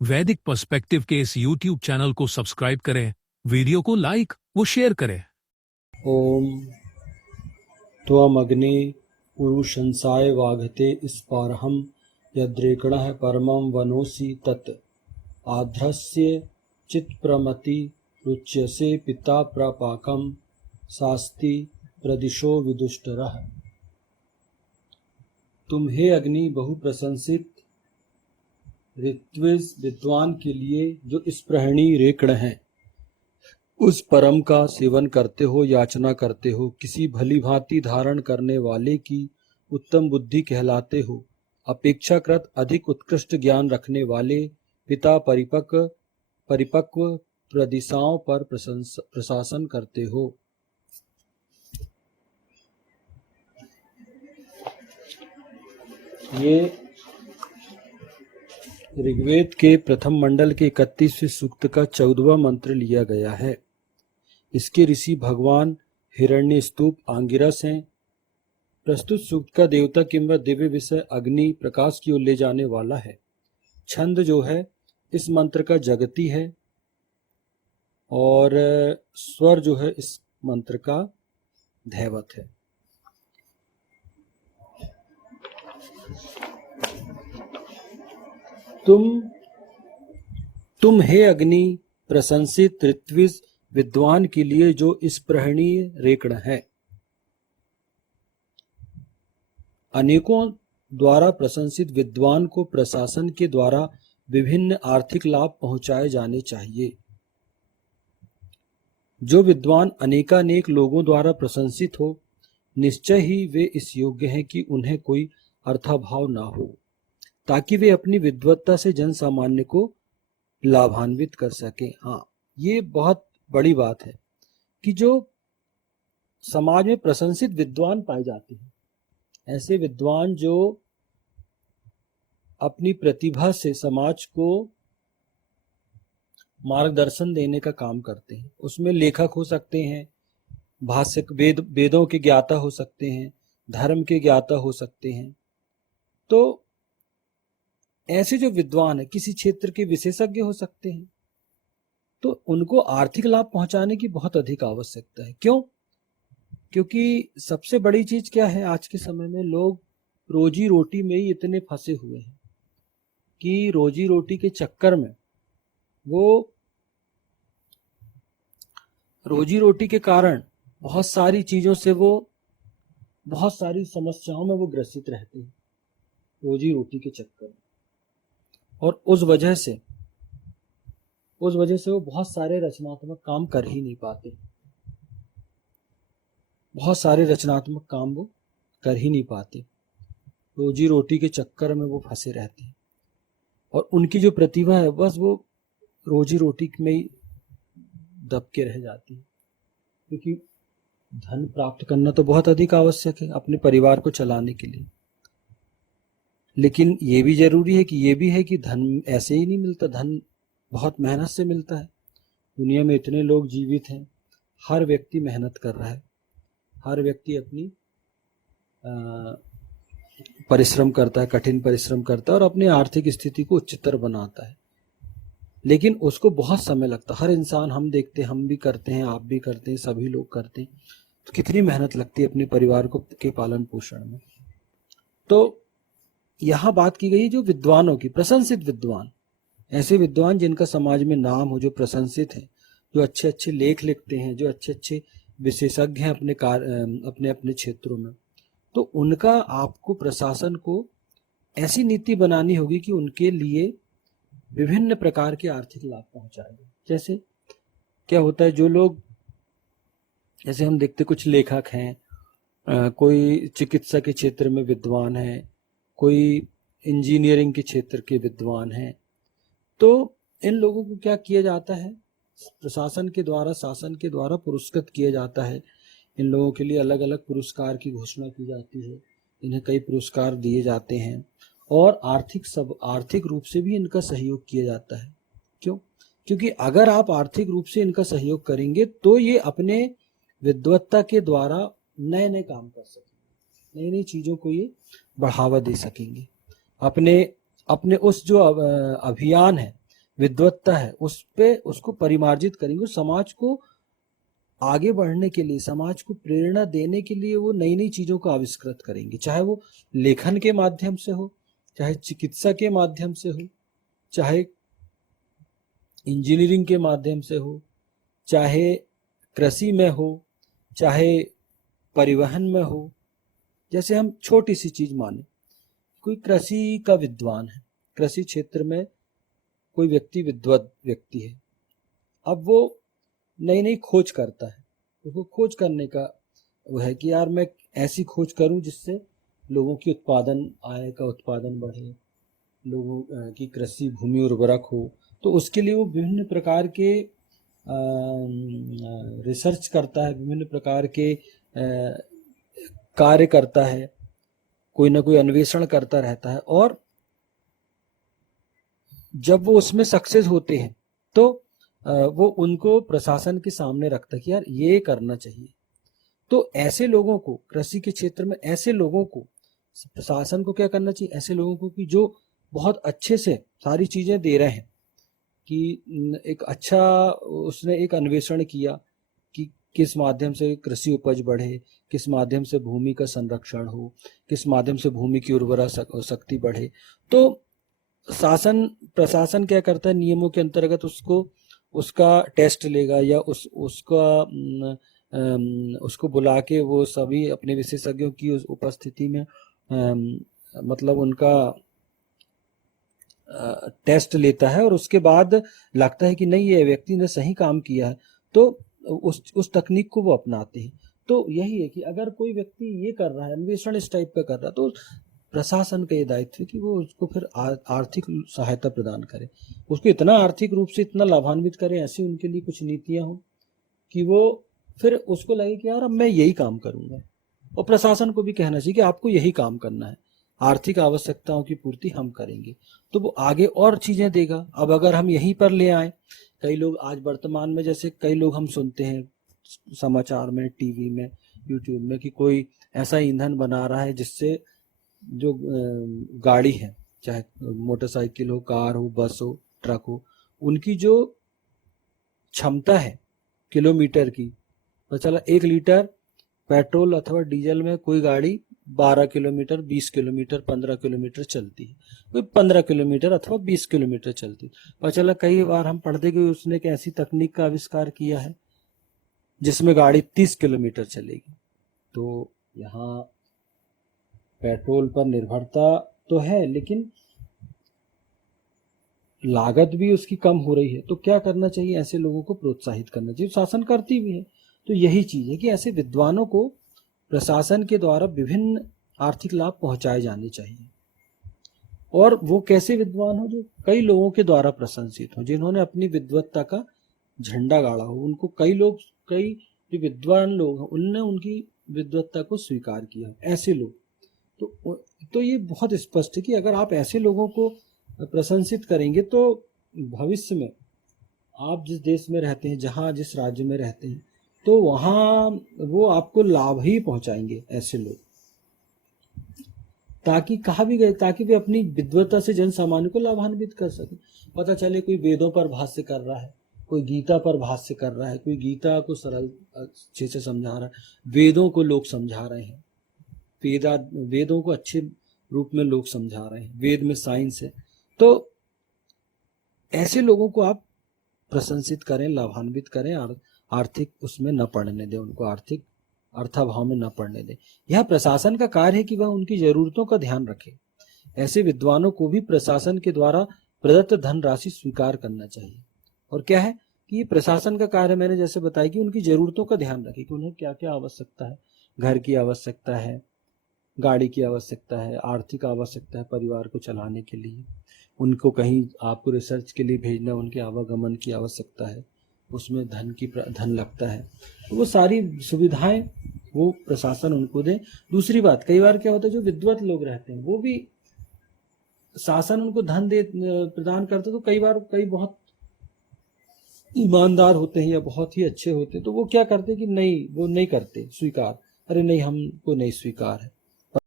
वैदिक पर्सपेक्टिव के इस YouTube चैनल को सब्सक्राइब करें, वीडियो को लाइक व शेयर करें। ओम त्वमग्ने पुरुषंसाय वाघते स्पारहम यद्रेकणः परमं वनोसि तत् आध्रस्य चित्प्रमति रुच्यसे पिता प्रपाकं शास्ति प्रदिशो विदुष्टरः। तुम हे अग्नि बहु प्रशंसित ऋत्विज विद्वान के लिए जो स्पृहणी रेकण है, उस परम का सेवन करते हो, याचना करते हो, किसी भली भांति धारण करने वाले की उत्तम बुद्धि कहलाते हो, अपेक्षाकृत अधिक उत्कृष्ट ज्ञान रखने वाले पिता परिपक्व प्रदिशाओं पर प्रशासन करते हो। ये ऋग्वेद के प्रथम मंडल के 31वें सूक्त का 14वां मंत्र लिया गया है। इसके ऋषि भगवान हिरण्यस्तुप आंगिरस हैं। प्रस्तुत सूक्त का देवता किंवा दिव्य विषय अग्नि प्रकाश की ओर ले जाने वाला है। छंद जो है इस मंत्र का जगती है और स्वर जो है इस मंत्र का धैवत है। तुम हे अग्नि प्रशंसित ऋत्विज विद्वान के लिए जो स्पृहणीय रेकण है। अनेकों द्वारा प्रशंसित विद्वान को प्रशासन के द्वारा विभिन्न आर्थिक लाभ पहुंचाए जाने चाहिए। जो विद्वान अनेकानेक लोगों द्वारा प्रशंसित हो, निश्चय ही वे इस योग्य हैं कि उन्हें कोई अर्थाभाव ना हो, ताकि वे अपनी विद्वत्ता से जन सामान्य को लाभान्वित कर सकें। हाँ, ये बहुत बड़ी बात है कि जो समाज में प्रशंसित विद्वान पाए जाते हैं, ऐसे विद्वान जो अपनी प्रतिभा से समाज को मार्गदर्शन देने का काम करते हैं। उसमें लेखक हो सकते हैं, भाष्यक, वेदों के ज्ञाता हो सकते हैं, धर्म के ज्ञाता हो सकते हैं। तो ऐसे जो विद्वान है किसी क्षेत्र के विशेषज्ञ हो सकते हैं, तो उनको आर्थिक लाभ पहुंचाने की बहुत अधिक आवश्यकता है। क्यों? क्योंकि सबसे बड़ी चीज क्या है, आज के समय में लोग रोजी रोटी में ही इतने फंसे हुए हैं कि रोजी रोटी के चक्कर में वो रोजी रोटी के कारण बहुत सारी चीजों से बहुत सारी समस्याओं में वो ग्रसित रहते हैं रोजी रोटी के चक्कर में, और उस वजह से वो बहुत सारे रचनात्मक काम कर ही नहीं पाते। रोजी रोटी के चक्कर में वो फंसे रहते हैं और उनकी जो प्रतिभा है बस वो रोजी रोटी में ही दब के रह जाती है। क्योंकि धन प्राप्त करना तो बहुत अधिक आवश्यक है अपने परिवार को चलाने के लिए, लेकिन ये भी जरूरी है कि धन ऐसे ही नहीं मिलता। धन बहुत मेहनत से मिलता है। दुनिया में इतने लोग जीवित हैं, हर व्यक्ति मेहनत कर रहा है, हर व्यक्ति अपनी परिश्रम करता है, कठिन परिश्रम करता है और अपनी आर्थिक स्थिति को उच्चतर बनाता है, लेकिन उसको बहुत समय लगता है। हर इंसान, हम देखते हैं, हम भी करते हैं, आप भी करते हैं, सभी लोग करते हैं, तो कितनी मेहनत लगती है अपने परिवार को के पालन पोषण में। तो यहाँ बात की गई जो विद्वानों की, प्रशंसित विद्वान, ऐसे विद्वान जिनका समाज में नाम हो, जो प्रशंसित हैं, जो अच्छे अच्छे लेख लिखते हैं, जो अच्छे अच्छे विशेषज्ञ हैं अपने अपने क्षेत्रों में, तो उनका आपको, प्रशासन को ऐसी नीति बनानी होगी कि उनके लिए विभिन्न प्रकार के आर्थिक लाभ पहुंचाए। जैसे क्या होता है, जो लोग, जैसे हम देखते कुछ लेखक हैं, कोई चिकित्सा के क्षेत्र में विद्वान है, कोई इंजीनियरिंग के क्षेत्र के विद्वान हैं, तो इन लोगों को क्या किया जाता है, प्रशासन के द्वारा, शासन के द्वारा पुरस्कृत किया जाता है। इन लोगों के लिए अलग अलग पुरस्कार की घोषणा की जाती है, इन्हें कई पुरस्कार दिए जाते हैं और आर्थिक रूप से भी इनका सहयोग किया जाता है। क्यों? क्योंकि अगर आप आर्थिक रूप से इनका सहयोग करेंगे तो ये अपने विद्वत्ता के द्वारा नए नए काम कर सकेंगे, नई नई चीजों को ये बढ़ावा दे सकेंगे। अपने उस जो अभियान है, विद्वत्ता है उस पे उसको परिमार्जित करेंगे। समाज को आगे बढ़ने के लिए, समाज को प्रेरणा देने के लिए वो नई नई चीजों को आविष्कृत करेंगे, चाहे वो लेखन के माध्यम से हो, चाहे चिकित्सा के माध्यम से हो, चाहे इंजीनियरिंग के माध्यम से हो, चाहे कृषि में हो, चाहे परिवहन में हो। जैसे हम छोटी सी चीज माने, कोई कृषि का विद्वान है, कृषि क्षेत्र में कोई व्यक्ति विद्वत व्यक्ति है, अब वो नई नई खोज करता है। उसको खोज करने का वो है कि यार मैं ऐसी खोज करूं जिससे लोगों की आय का उत्पादन बढ़े, लोगों की कृषि भूमि उर्वरक हो। तो उसके लिए वो विभिन्न प्रकार के रिसर्च करता है, विभिन्न प्रकार के कार्य करता है, कोई ना कोई अन्वेषण करता रहता है। और जब वो उसमें सक्सेस होते हैं तो वो उनको प्रशासन के सामने रखता है कि यार ये करना चाहिए। तो ऐसे लोगों को, कृषि के क्षेत्र में ऐसे लोगों को प्रशासन को क्या करना चाहिए, ऐसे लोगों को कि जो बहुत अच्छे से सारी चीजें दे रहे हैं, कि एक अच्छा उसने एक अन्वेषण किया कि किस माध्यम से कृषि उपज बढ़े, किस माध्यम से भूमि का संरक्षण हो, किस माध्यम से भूमि की उर्वरा शक्ति बढ़े। तो प्रशासन क्या करता है, नियमों के अंतर्गत उसको उसका टेस्ट लेगा, या उसको बुला के वो सभी अपने विशेषज्ञों की उस उपस्थिति में मतलब उनका टेस्ट लेता है, और उसके बाद लगता है कि नहीं ये व्यक्ति ने सही काम किया है, तो उस तकनीक को वो अपनाते हैं। तो यही है कि अगर कोई व्यक्ति ये कर रहा है, अन्वेषण इस टाइप का कर रहा है, तो प्रशासन का ये दायित्व है कि वो उसको फिर आर्थिक सहायता प्रदान करे, उसको इतना आर्थिक रूप से इतना लाभान्वित करे, ऐसी उनके लिए कुछ नीतियां हो कि वो फिर उसको लगे कि यार अब मैं यही काम करूंगा। और प्रशासन को भी कहना चाहिए कि आपको यही काम करना है, आर्थिक आवश्यकताओं की पूर्ति हम करेंगे, तो वो आगे और चीजें देगा। अब अगर हम यहीं पर ले आए, कई लोग आज वर्तमान में, जैसे कई लोग हम सुनते हैं समाचार में, टीवी में, यूट्यूब में, कि कोई ऐसा ईंधन बना रहा है जिससे जो गाड़ी है, चाहे मोटरसाइकिल हो, कार हो, बस हो, ट्रक हो, उनकी जो क्षमता है किलोमीटर की, तो चला 1 लीटर पेट्रोल अथवा डीजल में कोई गाड़ी 12 किलोमीटर, 20 किलोमीटर, 15 किलोमीटर चलती है, कोई 15 किलोमीटर अथवा 20 किलोमीटर चलती है। पर चला कई बार हम पढ़ते कि उसने एक ऐसी तकनीक का आविष्कार किया है जिसमें गाड़ी 30 किलोमीटर चलेगी। तो यहाँ पेट्रोल पर निर्भरता तो है, लेकिन लागत भी उसकी कम हो रही है। तो क्या करना चाहिए, ऐसे लोगों को प्रोत्साहित करना चाहिए, शासन करती भी है। तो यही चीज है कि ऐसे विद्वानों को प्रशासन के द्वारा विभिन्न आर्थिक लाभ पहुंचाए जाने चाहिए। और वो कैसे विद्वान हो, जो कई लोगों के द्वारा प्रशंसित हो, जिन्होंने अपनी विद्वत्ता का झंडा गाड़ा हो, उनको कई जो विद्वान लोग हैं उनने उनकी विद्वत्ता को स्वीकार किया, ऐसे लोग। तो ये बहुत स्पष्ट है कि अगर आप ऐसे लोगों को प्रशंसित करेंगे तो भविष्य में आप जिस देश में रहते हैं, जहाँ जिस राज्य में रहते हैं, तो वहाँ वो आपको लाभ ही पहुंचाएंगे ऐसे लोग। ताकि कहा भी गए, ताकि वे अपनी विद्वत्ता से जन सामान्य को लाभान्वित कर सके। पता चले कोई वेदों पर भाष्य कर रहा है, कोई गीता पर भाष्य कर रहा है, कोई गीता को सरल अच्छे से समझा रहा है, वेदों को लोग समझा रहे हैं, वेदों को अच्छे रूप में लोग समझा रहे हैं, वेद में साइंस है। तो ऐसे लोगों को आप प्रशंसित करें, लाभान्वित करें, और आर्थिक उसमें न पड़ने दें, उनको आर्थिक अर्थाभाव में न पड़ने दें। यह प्रशासन का कार्य है कि वह उनकी जरूरतों का ध्यान रखे। ऐसे विद्वानों को भी प्रशासन के द्वारा प्रदत्त धनराशि स्वीकार करना चाहिए। और क्या है कि ये प्रशासन का कार्य, मैंने जैसे बताया कि उनकी जरूरतों का ध्यान रखे कि उन्हें क्या क्या आवश्यकता है, घर की आवश्यकता है, गाड़ी की आवश्यकता है, आर्थिक आवश्यकता है परिवार को चलाने के लिए, उनको कहीं आपको रिसर्च के लिए भेजना, उनके आवागमन की आवश्यकता है, उसमें धन लगता है। तो वो सारी सुविधाएं वो प्रशासन उनको दे। दूसरी बात, कई बार क्या होता है, जो विद्वत लोग रहते हैं वो भी, शासन उनको धन प्रदान करते, तो कई बार कई बहुत ईमानदार होते हैं या बहुत ही अच्छे होते हैं, तो वो क्या करते हैं कि नहीं, वो नहीं करते स्वीकार, अरे नहीं हमको नहीं स्वीकार है।